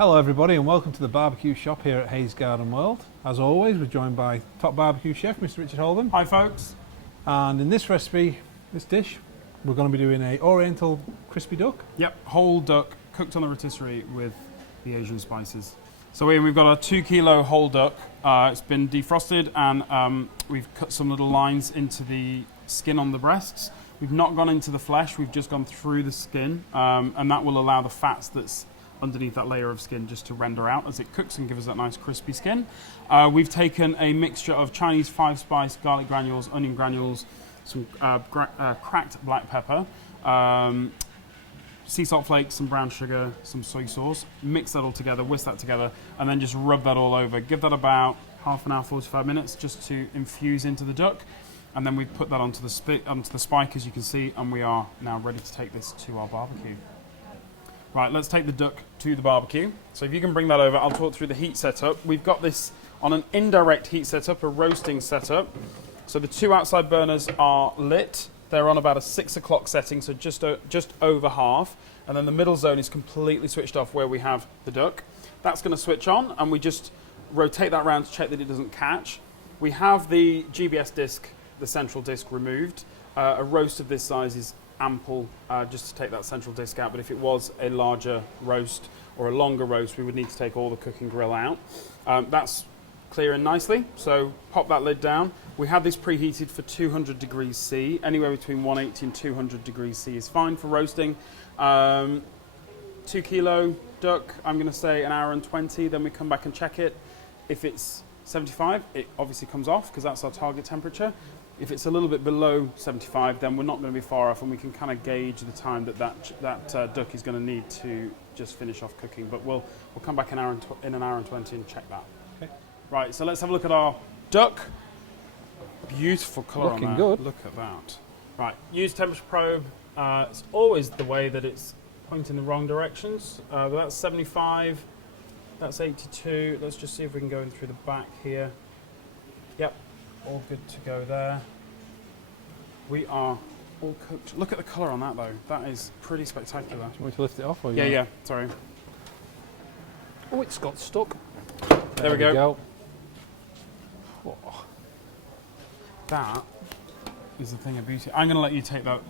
Hello everybody and welcome to the barbecue shop here at Hayes Garden World. As always, we're joined by top barbecue chef Mr. Richard Holden. Hi folks. And in this recipe, this dish, we're going to be doing a oriental crispy duck. Yep, whole duck cooked on the rotisserie with the Asian spices. So Ian, we've got a 2 kilo whole duck. It's been defrosted and we've cut some little lines into the skin on the breasts. We've not gone into the flesh, we've just gone through the skin and that will allow the fats that's underneath that layer of skin just to render out as it cooks and give us that nice crispy skin. We've taken a mixture of Chinese 5-spice garlic granules, onion granules, some cracked black pepper, sea salt flakes, some brown sugar, some soy sauce. Mix that all together, whisk that together, and then just rub that all over. Give that about half an hour, 45 minutes just to infuse into the duck. And then we put that onto the spike, as you can see, and we are now ready to take this to our barbecue. Right, let's take the duck to the barbecue. So if you can bring that over, I'll talk through the heat setup. We've got this on an indirect heat setup, a roasting setup. So the 2 outside burners are lit. They're on about a 6 o'clock setting, so just over half. And then the middle zone is completely switched off where we have the duck. That's going to switch on, and we just rotate that around to check that it doesn't catch. We have the GBS disc, the central disc, removed. A roast of this size is ample just to take that central disc out, but if it was a larger roast or a longer roast, we would need to take all the cooking grill out. That's clearing nicely, so pop that lid down. We have this preheated for 200 degrees C. Anywhere between 180 and 200 degrees C is fine for roasting. 2 kilo duck, I'm going to say an hour and 20, then we come back and check it. If it's 75, it obviously comes off because that's our target temperature. If it's a little bit below 75, then we're not going to be far off, and we can kind of gauge the time that duck is going to need to just finish off cooking. But we'll come back in an hour and 20 and check that. Okay. Right, so let's have a look at our duck. Beautiful colour on that. Looking good. Look at that. Right, use temperature probe. It's always the way that it's pointing the wrong directions. But that's 75. That's 82. Let's just see if we can go in through the back here. Yep. All good to go there. We are all cooked. Look at the colour on that though. That is pretty spectacular. Do you want me to lift it off? Or Yeah, sorry. Oh, it's got stuck. There we go. Oh. That is the thing of beauty. I'm going to let you take that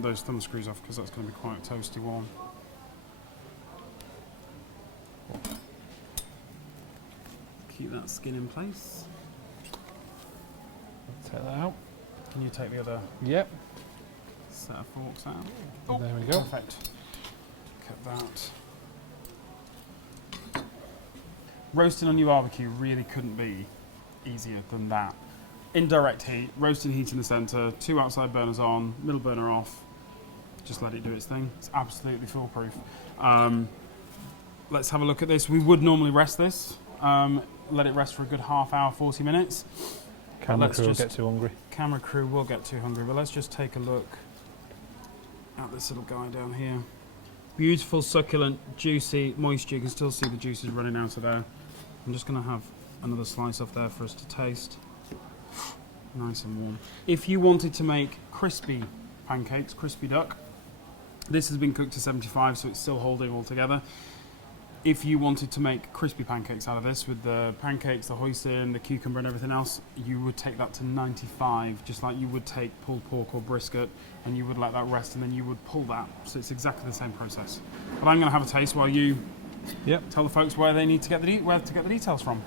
those thumb screws off because that's going to be quite toasty warm. Keep that skin in place. Take that out. Can you take the other set of forks out? Oh, there we go. Perfect. Look at that. Roasting on your barbecue really couldn't be easier than that. Indirect heat, roasting heat in the centre, 2 outside burners on, middle burner off. Just let it do its thing. It's absolutely foolproof. Let's have a look at this. We would normally rest this. Let it rest for a good half hour, 40 minutes. Camera crew will get too hungry. Camera crew will get too hungry, but let's just take a look at this little guy down here. Beautiful, succulent, juicy, moisture. You can still see the juices running out of there. I'm just going to have another slice off there for us to taste. Nice and warm. If you wanted to make crispy pancakes, crispy duck, this has been cooked to 75, so it's still holding all together. If you wanted to make crispy pancakes out of this with the pancakes, the hoisin, the cucumber and everything else, you would take that to 95, just like you would take pulled pork or brisket, and you would let that rest and then you would pull that. So it's exactly the same process. But I'm going to have a taste while you tell the folks where they need to get where to get the details from.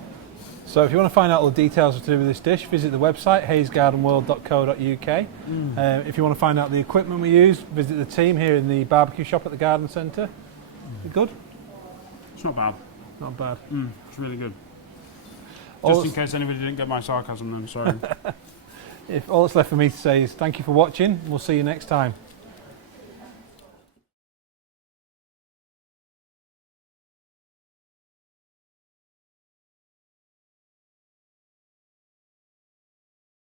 So if you want to find out all the details to do with this dish, visit the website hayesgardenworld.co.uk. If you want to find out the equipment we use, visit the team here in the barbecue shop at the garden centre. Good? It's not bad. Not bad. It's really good. Just in case anybody didn't get my sarcasm then, sorry. All that's left for me to say is thank you for watching. We'll see you next time.